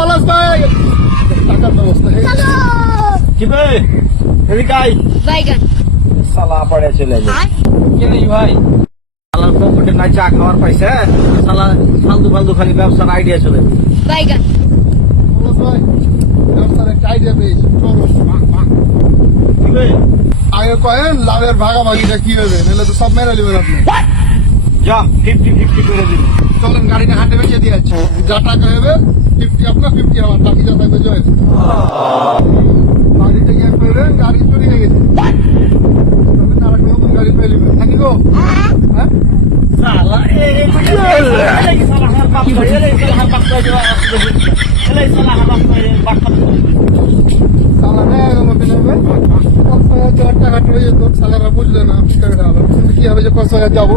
পলাশ ভাই টাকার ব্যবস্থা কি ভাই এদিকে আই বাইগান সালা পড়ে চলে যায় কে নেই ভাই সালার পকেটে না চা খাওয়ার পাইছে সালা ফালতু ফালতু খালি ব্যবসার আইডিয়া চলে বাইগান পলাশ ভাই ব্যবসার একটা আইডিয়া পেয়েছি চলো কি ভাই আগে কয়েন লাভের ভাগাভাগিটা কি হবে নাহলে তো সব মেরে নেবেন আপনি যা 50-50 করে দিন চলেন গাড়িটা হাটে বেঁচে দিয়ে যাচ্ছি যা টাকা হবে 50 আপনার 50 আমার বাকি যা থাকবে জয় গাড়িটা গিয়ে করবেন গাড়ি চুরি হয়ে গেছে তখন আর একটা নতুন গাড়ি পেয়ে নেবেন নাকি গো হ্যাঁ সালা সালা হার বাপ সালা টাকা টাকা যেত সালারা বুঝলে না কি হবে যে 5,000 যাবো